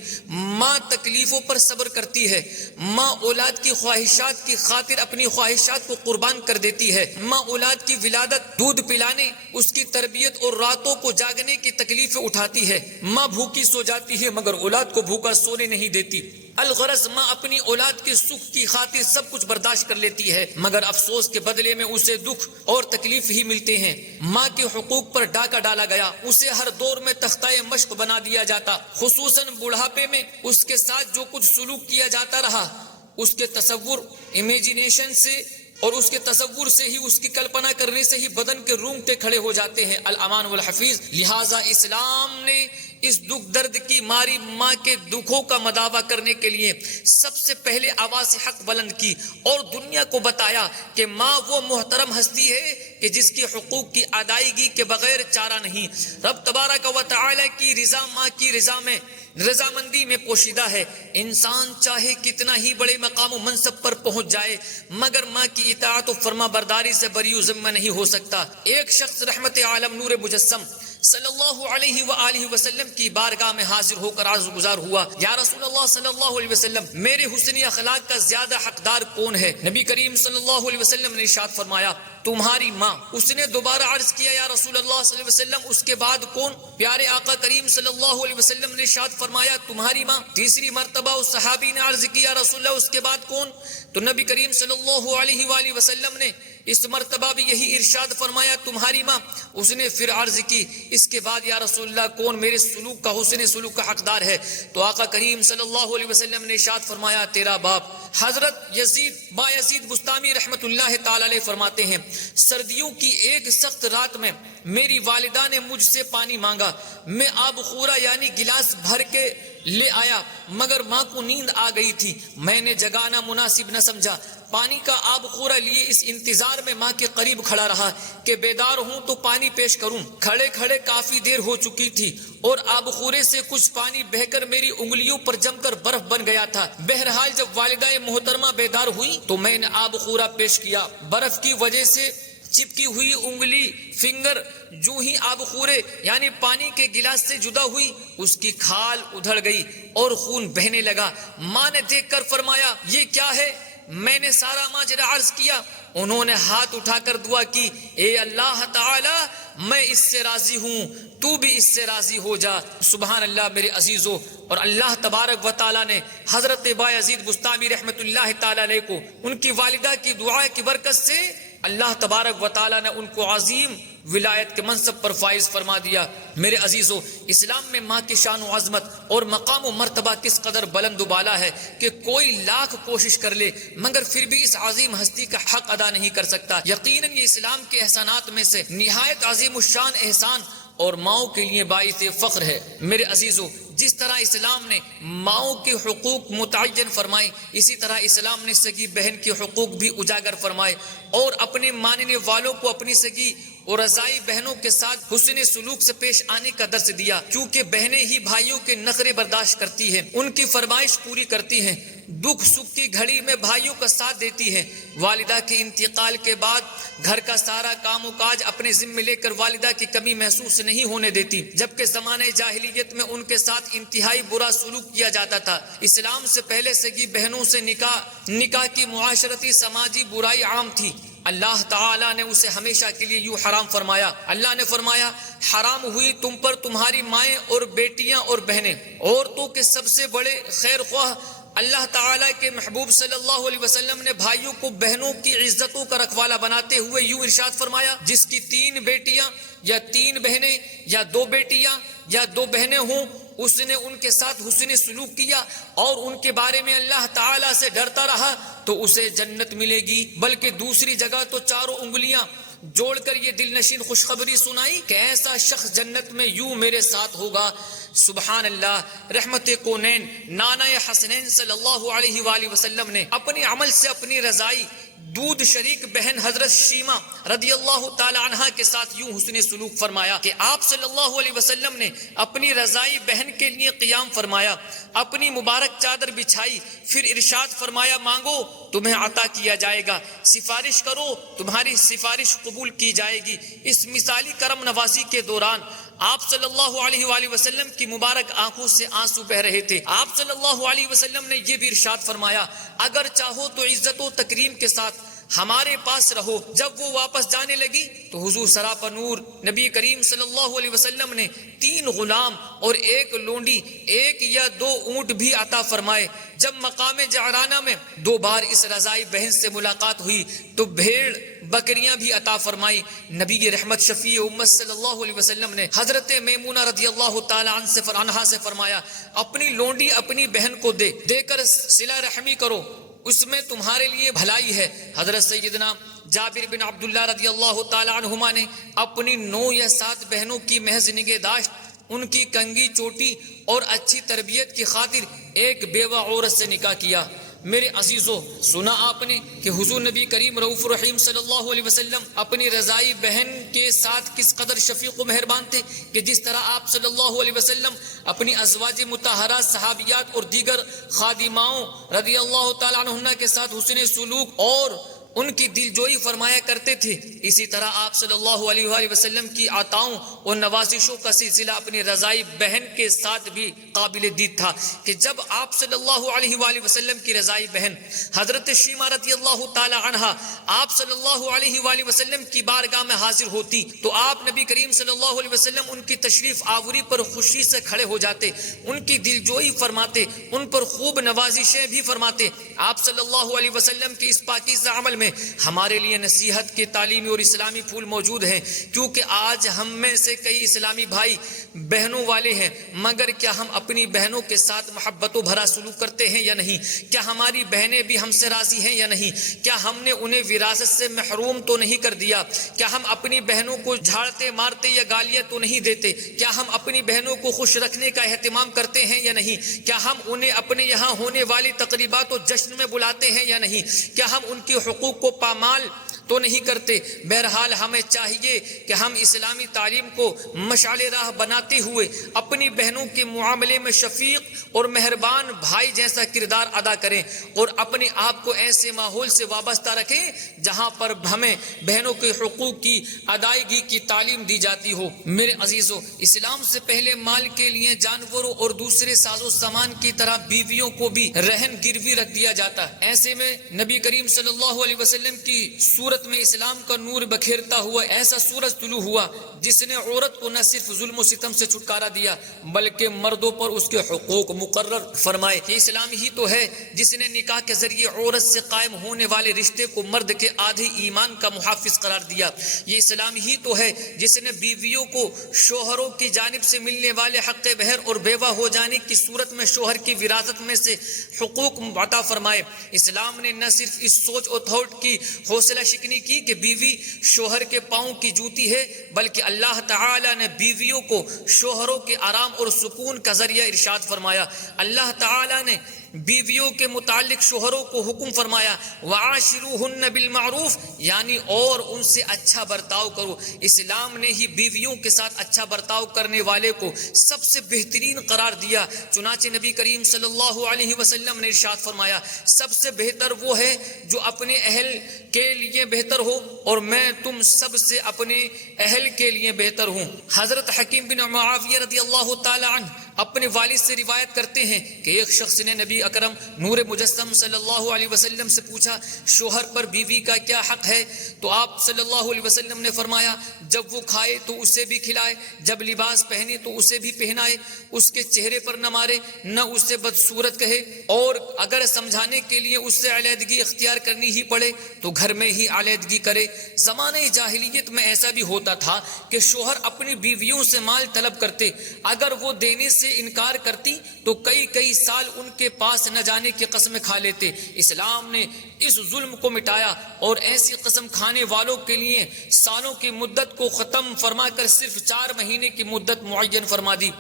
ماں تکلیفوں پر صبر کرتی ہے، ماں اولاد کی خواہشات کی خاطر اپنی خواہشات کو قربان کر دیتی ہے، ماں اولاد کی ولادت، دودھ پلانے، اس کی تربیت اور راتوں کو جاگنے کی تکلیفیں اٹھاتی ہے۔ ماں بھوکی سو جاتی ہے مگر اولاد کو بھوکا سونے نہیں دیتی۔ الغرض ماں اپنی اولاد کے سکھ کی خاطر سب کچھ برداشت کر لیتی ہے، مگر افسوس کے بدلے میں اسے دکھ اور تکلیف ہی ملتے ہیں۔ ماں کے حقوق پر ڈاکہ ڈالا گیا، اسے ہر دور میں تختہ مشق بنا دیا جاتا، خصوصاً بڑھاپے میں اس کے ساتھ جو کچھ سلوک کیا جاتا رہا، اس کے تصور، امیجینیشن سے اور اس کے تصور سے ہی، اس کی کلپنا کرنے سے ہی بدن کے رونگٹے کھڑے ہو جاتے ہیں۔ الامان والحفیظ۔ لہٰذا اسلام نے اس دکھ درد کی ماری ماں کے دکھوں کا مداوع کرنے کے لیے سب سے پہلے آواز حق بلند کی اور دنیا کو بتایا کہ ماں وہ محترم ہستی ہے کہ جس کے حقوق کی ادائیگی کے بغیر چارہ نہیں۔ رب تبارک و تعالی کی رضا ماں کی رضا میں، رضامندی میں پوشیدہ ہے۔ انسان چاہے کتنا ہی بڑے مقام و منصب پر پہنچ جائے مگر ماں کی اطاعت و فرما برداری سے بری و ذمہ نہیں ہو سکتا۔ ایک شخص رحمت عالم نور مجسم صلی اللہ علیہ وآلہ وسلم کی بارگاہ میں حاضر ہو کر عرض گزار ہوا، یا رسول اللہ صلی اللہ علیہ وسلم، میرے حسن اخلاق کا زیادہ حقدار کون ہے؟ نبی کریم صلی اللہ علیہ وسلم نے ارشاد فرمایا، تمہاری ماں۔ اس نے دوبارہ عرض کیا، یا رسول اللہ صلی اللہ علیہ وسلم، اس کے بعد کون؟ پیارے آقا کریم صلی اللہ علیہ وسلم نے ارشاد فرمایا، تمہاری ماں۔ تیسری مرتبہ اس صحابی نے عرض کیا، رسول اللہ، اس کے بعد کون؟ تو نبی کریم صلی اللہ علیہ وآلہ وسلم نے اس مرتبہ بھی یہی ارشاد فرمایا، تمہاری ماں۔ اس نے پھر عرض کی، اس کے بعد یا رسول اللہ کون میرے سلوک کا، حسن سلوک کا حقدار ہے؟ تو آقا کریم صلی اللہ علیہ وسلم نے ارشاد فرمایا، تیرا باپ۔ حضرت یزید با یزید بستامی رحمت اللہ تعالی علیہ فرماتے ہیں، سردیوں کی ایک سخت رات میں میری والدہ نے مجھ سے پانی مانگا، میں آب خورا یعنی گلاس بھر کے لے آیا مگر ماں کو نیند آ گئی تھی، میں نے جگانا مناسب نہ سمجھا، پانی کا آب خورا لیے اس انتظار میں ماں کے قریب کھڑا رہا کہ بیدار ہوں تو پانی پیش کروں۔ کھڑے کھڑے کافی دیر ہو چکی تھی اور آب خورے سے کچھ پانی بہہ کر میری انگلیوں پر جم کر برف بن گیا تھا۔ بہرحال جب والدہ محترمہ بیدار ہوئی تو میں نے آب خورا پیش کیا، برف کی وجہ سے چپکی ہوئی انگلی فنگر جو ہی آب خورے یعنی پانی کے گلاس سے جدا ہوئی، اس کی کھال ادھڑ گئی اور خون بہنے لگا۔ ماں نے دیکھ کر فرمایا، یہ کیا ہے؟ میں نے سارا ماجرا عرض کیا۔ انہوں نے ہاتھ اٹھا کر دعا کی، اے اللہ تعالی، میں اس سے راضی ہوں، تو بھی اس سے راضی ہو جا۔ سبحان اللہ میرے عزیزو۔ اور اللہ تبارک و تعالی نے حضرت بایزید بستامی رحمت اللہ تعالی علیہ کو ان کی والدہ کی دعا کی برکت سے اللہ تبارک و تعالی نے ان کو عظیم ولایت کے منصب پر فائز فرما دیا۔ میرے عزیزو، اسلام میں ماں کی شان و عظمت اور مقام و مرتبہ کس قدر بلند و بالا ہے کہ کوئی لاکھ کوشش کر لے مگر پھر بھی اس عظیم ہستی کا حق ادا نہیں کر سکتا۔ یقیناً یہ اسلام کے احسانات میں سے نہایت عظیم الشان احسان اور ماؤں کے لیے باعث فخر ہے۔ میرے عزیزو، جس طرح اسلام نے ماؤں کے حقوق متعین فرمائے، اسی طرح اسلام نے سگی بہن کے حقوق بھی اجاگر فرمائے اور اپنے ماننے والوں کو اپنی سگی اور رضائی بہنوں کے ساتھ حسن سلوک سے پیش آنے کا درس دیا، کیونکہ بہنیں ہی بھائیوں کے نخرے برداشت کرتی ہیں، ان کی فرمائش پوری کرتی ہیں۔ دکھ سکھ کی گھڑی میں بھائیوں کا ساتھ دیتی ہیں۔ والدہ کے انتقال کے بعد گھر کا سارا کام و کاج اپنے ذمہ لے کر والدہ کی کمی محسوس نہیں ہونے دیتی، جبکہ زمانے جاہلیت میں ان کے ساتھ انتہائی برا سلوک کیا جاتا تھا۔ اسلام سے پہلے سگی بہنوں سے نکاح کی معاشرتی سماجی برائی عام تھی۔ اللہ تعالیٰ نے اسے ہمیشہ کے لیے یوں حرام فرمایا۔ اللہ نے فرمایا، حرام ہوئی تم پر تمہاری مائیں اور بیٹیاں اور بہنیں۔ عورتوں کے سب سے بڑے خیر خواہ اللہ تعالیٰ کے محبوب صلی اللہ علیہ وسلم نے بھائیوں کو بہنوں کی عزتوں کا رکھوالا بناتے ہوئے یوں ارشاد فرمایا، جس کی 3 بیٹیاں یا 3 بہنیں یا 2 بیٹیاں یا 2 بہنیں ہوں، اس نے ان کے ساتھ حسن سلوک کیا اور ان کے بارے میں اللہ تعالیٰ سے ڈرتا رہا تو اسے جنت ملے گی۔ بلکہ دوسری جگہ تو 4 انگلیاں جوڑ کر یہ دل نشین خوشخبری سنائی کہ ایسا شخص جنت میں یوں میرے ساتھ ہوگا۔ سبحان اللہ۔ رحمت کونین نانا حسنین صلی اللہ علیہ وآلہ وسلم نے اپنی عمل سے اپنی رضائی دودھ شریک بہن حضرت شیمہ رضی اللہ تعالی عنہا کے ساتھ یوں حسن سلوک فرمایا کہ آپ صلی اللہ علیہ وسلم نے اپنی رضائی بہن کے لیے قیام فرمایا، اپنی مبارک چادر بچھائی، پھر ارشاد فرمایا، مانگو تمہیں عطا کیا جائے گا، سفارش کرو تمہاری سفارش قبول کی جائے گی۔ اس مثالی کرم نوازی کے دوران آپ صلی اللہ علیہ وآلہ وسلم کی مبارک آنکھوں سے آنسو بہ رہے تھے۔ آپ صلی اللہ علیہ وسلم نے یہ بھی ارشاد فرمایا، اگر چاہو تو عزت و تکریم کے ساتھ ہمارے پاس رہو۔ جب وہ واپس جانے لگی تو حضور سراپا نور نبی کریم صلی اللہ علیہ وسلم نے 3 غلام اور 1 لونڈی، 1 یا 2 اونٹ بھی عطا فرمائے۔ جب مقام جعرانہ میں 2 بار اس رضائی بہن سے ملاقات ہوئی تو بھیڑ بکریاں بھی عطا فرمائی۔ نبی رحمت شفیع امت صلی اللہ علیہ وسلم نے حضرت میمونہ رضی اللہ تعالی عنہا سے فرمایا، اپنی لونڈی اپنی بہن کو دے کر صلہ رحمی کرو، اس میں تمہارے لیے بھلائی ہے۔ حضرت سیدنا جابر بن عبداللہ رضی اللہ تعالی عنہما نے اپنی 9 یا 7 بہنوں کی محض نگہداشت، ان کی کنگھی چوٹی اور اچھی تربیت کی خاطر ایک بیوہ عورت سے نکاح کیا۔ میرے عزیزو، سنا آپ نے کہ حضور نبی کریم رؤوف الرحیم صلی اللہ علیہ وسلم اپنی رضائی بہن کے ساتھ کس قدر شفیق و مہربان تھے، کہ جس طرح آپ صلی اللہ علیہ وسلم اپنی ازواج مطہرات صحابیات اور دیگر خادماؤں رضی اللہ تعالی عنہن کے ساتھ حسن سلوک اور ان کی دلجوئی فرمایا کرتے تھے، اسی طرح آپ صلی اللہ علیہ وآلہ وسلم کی عطاؤں اور نوازشوں کا سلسلہ اپنی رضائی بہن کے ساتھ بھی قابل دید تھا کہ جب آپ صلی اللہ علیہ وآلہ وسلم کی رضائی بہن حضرت شیمہ رضی اللہ تعالی عنہا آپ صلی اللہ علیہ وآلہ وسلم کی بارگاہ میں حاضر ہوتی تو آپ نبی کریم صلی اللہ علیہ وسلم ان کی تشریف آوری پر خوشی سے کھڑے ہو جاتے، ان کی دلجوئی فرماتے، ان پر خوب نوازشیں بھی فرماتے۔ آپ صلی اللہ علیہ وسلم کی اس پاکیزہ عمل میں ہمارے لیے نصیحت کے تعلیمی اور اسلامی پھول موجود ہیں، کیونکہ آج ہم میں سے کئی اسلامی بھائی بہنوں والے ہیں، مگر کیا ہم اپنی بہنوں کے ساتھ محبت و بھرا سلوک کرتے ہیں یا نہیں؟ کیا ہماری بہنیں بھی ہم سے راضی ہیں یا نہیں؟ کیا ہم نے انہیں وراثت سے محروم تو نہیں کر دیا؟ کیا ہم اپنی بہنوں کو جھاڑتے مارتے یا گالیاں تو نہیں دیتے؟ کیا ہم اپنی بہنوں کو خوش رکھنے کا اہتمام کرتے ہیں یا نہیں؟ کیا ہم انہیں اپنے یہاں ہونے والی تقریبات و جشن میں بلاتے ہیں یا نہیں؟ کیا ہم ان کے حقوق کو پامال تو نہیں کرتے؟ بہرحال ہمیں چاہیے کہ ہم اسلامی تعلیم کو مشعل راہ بناتے ہوئے اپنی بہنوں کے معاملے میں شفیق اور مہربان بھائی جیسا کردار ادا کریں اور اپنے آپ کو ایسے ماحول سے وابستہ رکھیں جہاں پر ہمیں بہنوں کے حقوق کی ادائیگی کی تعلیم دی جاتی ہو۔ میرے عزیزو، اسلام سے پہلے مال کے لیے جانوروں اور دوسرے ساز و سامان کی طرح بیویوں کو بھی رہن گروی رکھ دیا جاتا۔ ایسے میں نبی کریم صلی اللہ علیہ وسلم کی صورت میں اسلام کا نور بکھیرتا ہوا ایسا سورج طلوع ہوا جس نے عورت کو نہ صرف ظلم و ستم سے چھٹکارا دیا بلکہ مردوں پر اس کے حقوق مقرر فرمائے۔ کہ اسلام ہی تو ہے جس نے نکاح کے ذریعے عورت سے قائم ہونے والے رشتے کو مرد کے آدھے ایمان کا محافظ قرار دیا۔ یہ اسلام ہی تو ہے جس نے بیویوں کو شوہروں کی جانب سے ملنے والے حق بہر اور بیوہ ہو جانے کی صورت میں شوہر کی وراثت میں سے حقوق عطا فرمائے۔ اسلام نے نہ صرف اس سوچ اور تھوٹ کی حوصلہ شکنی کی کہ بیوی شوہر کے پاؤں کی جوتی ہے، بلکہ اللہ تعالی نے بیویوں کو شوہروں کے آرام اور سکون کا ذریعہ ارشاد فرمایا۔ اللہ تعالی نے بیویوں کے متعلق شوہروں کو حکم فرمایا وعاشروہن بالمعروف، یعنی اور ان سے اچھا برتاؤ کرو۔ اسلام نے ہی بیویوں کے ساتھ اچھا برتاؤ کرنے والے کو سب سے بہترین قرار دیا۔ چنانچہ نبی کریم صلی اللہ علیہ وسلم نے ارشاد فرمایا سب سے بہتر وہ ہے جو اپنے اہل کے لیے بہتر ہو، اور میں تم سب سے اپنے اہل کے لیے بہتر ہوں۔ حضرت حکیم بن معاویہ رضی اللہ تعالی عنہ اپنے والد سے روایت کرتے ہیں کہ ایک شخص نے نبی اکرم نور مجسم صلی اللہ علیہ وسلم سے پوچھا شوہر پر بیوی کا کیا حق ہے؟ تو آپ صلی اللہ علیہ وسلم نے فرمایا جب وہ کھائے تو اسے بھی کھلائے، جب لباس پہنے تو اسے بھی پہنائے، اس کے چہرے پر نہ مارے، نہ اسے بدصورت کہے، اور اگر سمجھانے کے لیے اس سے علیحدگی اختیار کرنی ہی پڑے تو گھر میں ہی علیحدگی کرے۔ زمانہ جاہلیت میں ایسا بھی ہوتا تھا کہ شوہر اپنی بیویوں سے مال طلب کرتے، اگر وہ دینے سے انکار کرتی تو کئی سال ان کے پاس نہ جانے کی قسم کھا لیتے۔ اسلام نے اس ظلم کو مٹایا اور ایسی قسم کھانے والوں کے لیے سالوں کی مدت کو ختم فرما کر صرف 4 مہینے کی مدت معین فرما دی۔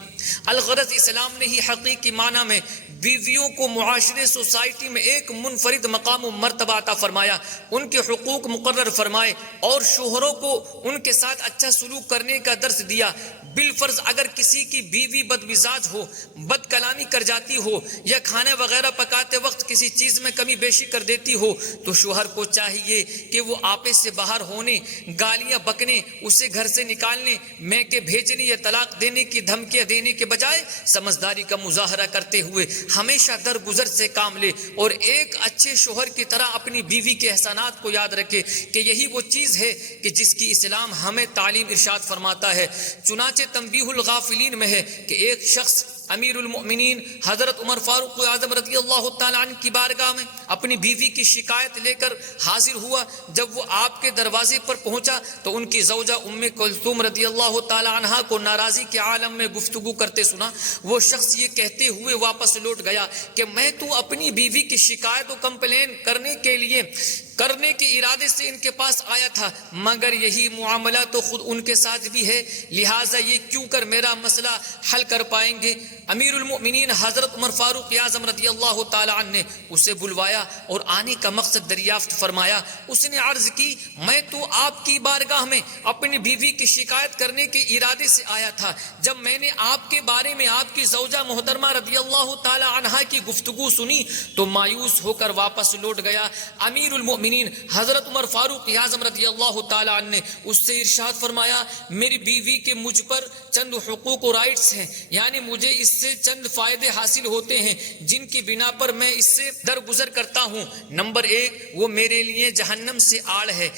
الغرض اسلام نے ہی حقیقی معنی میں بیویوں کو معاشرے سوسائٹی میں ایک منفرد مقام و مرتبہ عطا فرمایا، ان کے حقوق مقرر فرمائے اور شوہروں کو ان کے ساتھ اچھا سلوک کرنے کا درس دیا۔ بالفرض اگر کسی کی بیوی بد مزاج ہو، بد کلامی کر جاتی ہو، یا کھانا وغیرہ پکاتے وقت کسی چیز میں کمی بیشی کر دیتی ہو تو شوہر کو چاہیے کہ وہ آپے سے باہر ہونے، گالیاں بکنے، اسے گھر سے نکالنے، میکے بھیجنے یا طلاق دینے کی دھمکیاں دینے کے بجائے سمجھداری کا مظاہرہ کرتے ہوئے ہمیشہ درگزر سے کام لے اور ایک اچھے شوہر کی طرح اپنی بیوی کے احسانات کو یاد رکھے کہ یہی وہ چیز ہے کہ جس کی اسلام ہمیں تعلیم ارشاد فرماتا ہے۔ چنانچہ تنبیہ الغافلین میں ہے کہ ایک شخص امیر المؤمنین حضرت عمر فاروق اعظم رضی اللہ تعالیٰ عنہ کی بارگاہ میں اپنی بیوی کی شکایت لے کر حاضر ہوا۔ جب وہ آپ کے دروازے پر پہنچا تو ان کی زوجہ ام کلثوم رضی اللہ تعالیٰ عنہ کو ناراضی کے عالم میں گفتگو کرتے سنا۔ وہ شخص یہ کہتے ہوئے واپس لوٹ گیا کہ میں تو اپنی بیوی کی شکایت و کمپلین کرنے کے ارادے سے ان کے پاس آیا تھا، مگر یہی معاملہ تو خود ان کے ساتھ بھی ہے، لہٰذا یہ کیوں کر میرا مسئلہ حل کر پائیں گے؟ امیر المؤمنین حضرت عمر فاروق اعظم رضی اللہ تعالی عنہ نے اسے بلوایا اور آنے کا مقصد دریافت فرمایا۔ اس نے عرض کی میں تو آپ کی بارگاہ میں اپنی بیوی کی شکایت کرنے کے ارادے سے آیا تھا، جب میں نے آپ کے بارے میں آپ کی زوجہ محترمہ رضی اللہ تعالی عنہا کی گفتگو سنی تو مایوس ہو کر واپس لوٹ گیا۔ امیر المؤمنین حضرت عمر فاروق اعظم رضی اللہ تعالی عنہ نے اس سے ارشاد فرمایا میری بیوی کے مجھ پر چند حقوق و رائٹس ہیں، یعنی مجھے اس سے چند فائدے حاصل ہوتے ہیں جن کی بنا پر میں اس سے درگزر کرتا ہوں۔ نمبر 1، وہ میرے لیے جہنم سے آڑ ہے،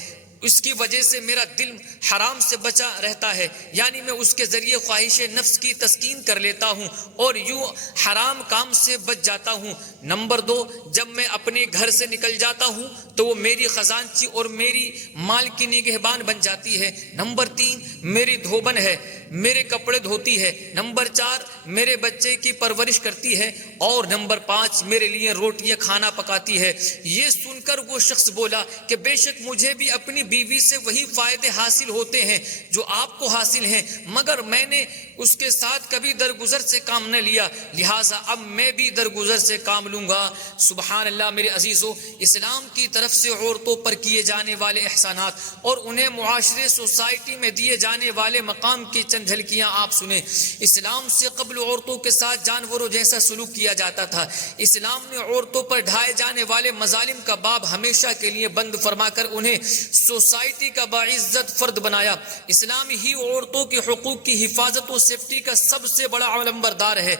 اس کی وجہ سے میرا دل حرام سے بچا رہتا ہے، یعنی میں اس کے ذریعے خواہش نفس کی تسکین کر لیتا ہوں اور یوں حرام کام سے بچ جاتا ہوں۔ نمبر 2، جب میں اپنے گھر سے نکل جاتا ہوں تو وہ میری خزانچی اور میری مال کی نگہبان بن جاتی ہے۔ نمبر 3، میری دھوبن ہے، میرے کپڑے دھوتی ہے۔ نمبر 4، میرے بچے کی پرورش کرتی ہے، اور نمبر 5، میرے لیے روٹیاں کھانا پکاتی ہے۔ یہ سن کر وہ شخص بولا کہ بے شک مجھے بھی اپنی بیوی سے وہی فائدے حاصل ہوتے ہیں جو آپ کو حاصل ہیں، مگر میں نے اس کے ساتھ کبھی درگزر سے کام نہ لیا، لہٰذا اب میں بھی درگزر سے کام لوں گا۔ سبحان اللہ۔ میرے عزیزو، اسلام کی طرف سے عورتوں پر کیے جانے والے احسانات اور انہیں معاشرے سوسائٹی میں دیے جانے والے مقام کی چند جھلکیاں آپ سنیں۔ اسلام سے قبل عورتوں کے ساتھ جانوروں جیسا سلوک کیا جاتا تھا۔ اسلام نے عورتوں پر ڈھائے جانے والے مظالم کا باب ہمیشہ کے لیے بند فرما کر انہیں سوسائٹی کا باعزت فرد بنایا۔ اسلام ہی عورتوں کے حقوق کی حفاظت و سیفٹی کا سب سے بڑا علمبردار ہے۔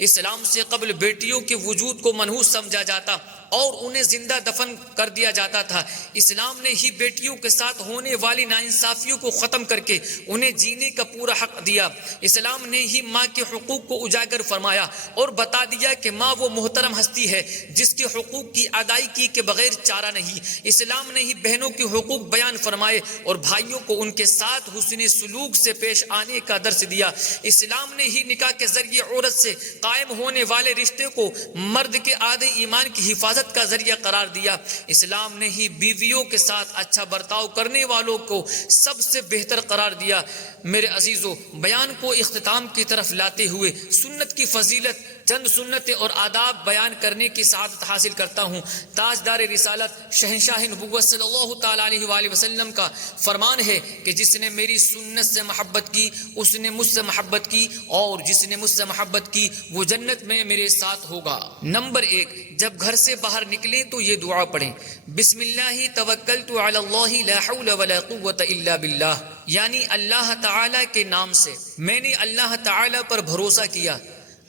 اسلام سے قبل بیٹیوں کے وجود کو منحوس سمجھا جاتا اور انہیں زندہ دفن کر دیا جاتا تھا۔ اسلام نے ہی بیٹیوں کے ساتھ ہونے والی ناانصافیوں کو ختم کر کے انہیں جینے کا پورا حق دیا۔ اسلام نے ہی ماں کے حقوق کو اجاگر فرمایا اور بتا دیا کہ ماں وہ محترم ہستی ہے جس کے حقوق کی ادائیگی کے بغیر چارہ نہیں۔ اسلام نے ہی بہنوں کے حقوق بیان فرمائے اور بھائیوں کو ان کے ساتھ حسن سلوک سے پیش آنے کا درس دیا۔ اسلام نے ہی نکاح کے ذریعے عورت سے قائم ہونے والے رشتے کو مرد کے آدھے ایمان کی حفاظت کا ذریعہ قرار دیا۔ اسلام نے ہی بیویوں کے ساتھ اچھا برتاؤ کرنے والوں کو سب سے بہتر قرار دیا۔ میرے عزیزو، بیان کو اختتام کی طرف لاتے ہوئے سنت کی فضیلت چند سنتیں اور آداب بیان کرنے کی سعادت حاصل کرتا ہوں۔ تاجدار رسالت شہنشاہ نبوت صلی اللہ تعالیٰ علیہ وآلہ وسلم کا فرمان ہے کہ جس نے میری سنت سے محبت کی اس نے مجھ سے محبت کی، اور جس نے مجھ سے محبت کی وہ جنت میں میرے ساتھ ہوگا۔ نمبر 1، جب گھر سے باہر نکلیں تو یہ دعا پڑھیں، بسم اللہ توکلت علی اللہ لا حول ولا قوت الا باللہ، یعنی اللہ تعالیٰ کے نام سے میں نے اللہ تعالیٰ پر بھروسہ کیا،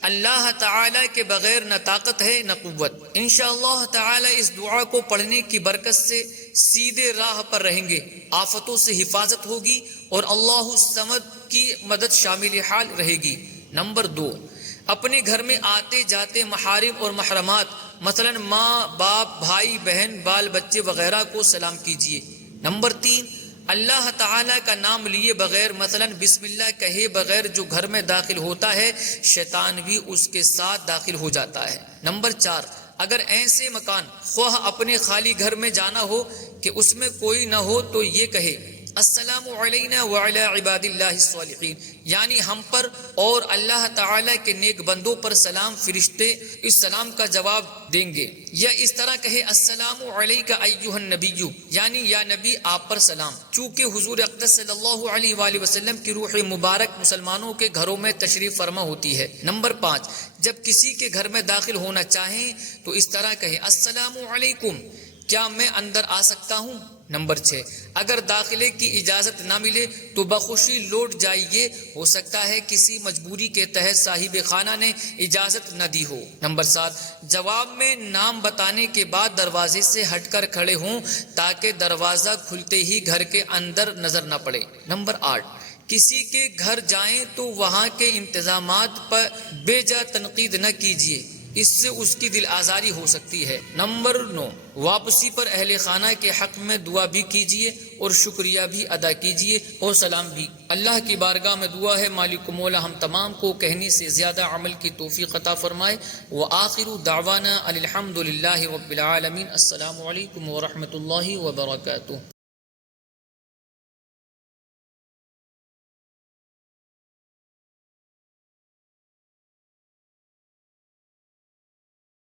اللہ تعالیٰ کے بغیر نہ طاقت ہے نہ قوت۔ انشاءاللہ تعالیٰ اس دعا کو پڑھنے کی برکت سے سیدھے راہ پر رہیں گے، آفتوں سے حفاظت ہوگی اور اللہ الصمد کی مدد شامل حال رہے گی۔ نمبر 2، اپنے گھر میں آتے جاتے محارم اور محرمات مثلا ماں باپ بھائی بہن بال بچے وغیرہ کو سلام کیجیے۔ نمبر 3، اللہ تعالیٰ کا نام لیے بغیر مثلا بسم اللہ کہے بغیر جو گھر میں داخل ہوتا ہے شیطان بھی اس کے ساتھ داخل ہو جاتا ہے۔ نمبر 4، اگر ایسے مکان خواہ اپنے خالی گھر میں جانا ہو کہ اس میں کوئی نہ ہو تو یہ کہے السلام علینا وعلی عباد اللہ الصالحین، یعنی ہم پر اور اللہ تعالیٰ کے نیک بندوں پر سلام، فرشتے اس سلام کا جواب دیں گے۔ یا اس طرح کہے السلام علیک ایھا النبی، یعنی یا نبی آپ پر سلام، چونکہ حضور اقدس صلی اللہ علیہ وآلہ وسلم کی روح مبارک مسلمانوں کے گھروں میں تشریف فرما ہوتی ہے۔ نمبر 5، جب کسی کے گھر میں داخل ہونا چاہیں تو اس طرح کہے السلام علیکم، کیا میں اندر آ سکتا ہوں؟ نمبر 6، اگر داخلے کی اجازت نہ ملے تو بخوشی لوٹ جائیے، ہو سکتا ہے کسی مجبوری کے تحت صاحب خانہ نے اجازت نہ دی ہو۔ نمبر 7، جواب میں نام بتانے کے بعد دروازے سے ہٹ کر کھڑے ہوں تاکہ دروازہ کھلتے ہی گھر کے اندر نظر نہ پڑے۔ نمبر 8، کسی کے گھر جائیں تو وہاں کے انتظامات پر بے جا تنقید نہ کیجیے، اس سے اس کی دل آزاری ہو سکتی ہے۔ نمبر 9، واپسی پر اہل خانہ کے حق میں دعا بھی کیجیے اور شکریہ بھی ادا کیجیے اور سلام بھی۔ اللہ کی بارگاہ میں دعا ہے مالک مولا ہم تمام کو کہنے سے زیادہ عمل کی توفیق عطا فرمائے۔ وآخر دعوانا الحمد للہ رب العالمین۔ السلام علیکم ورحمۃ اللہ وبرکاتہ۔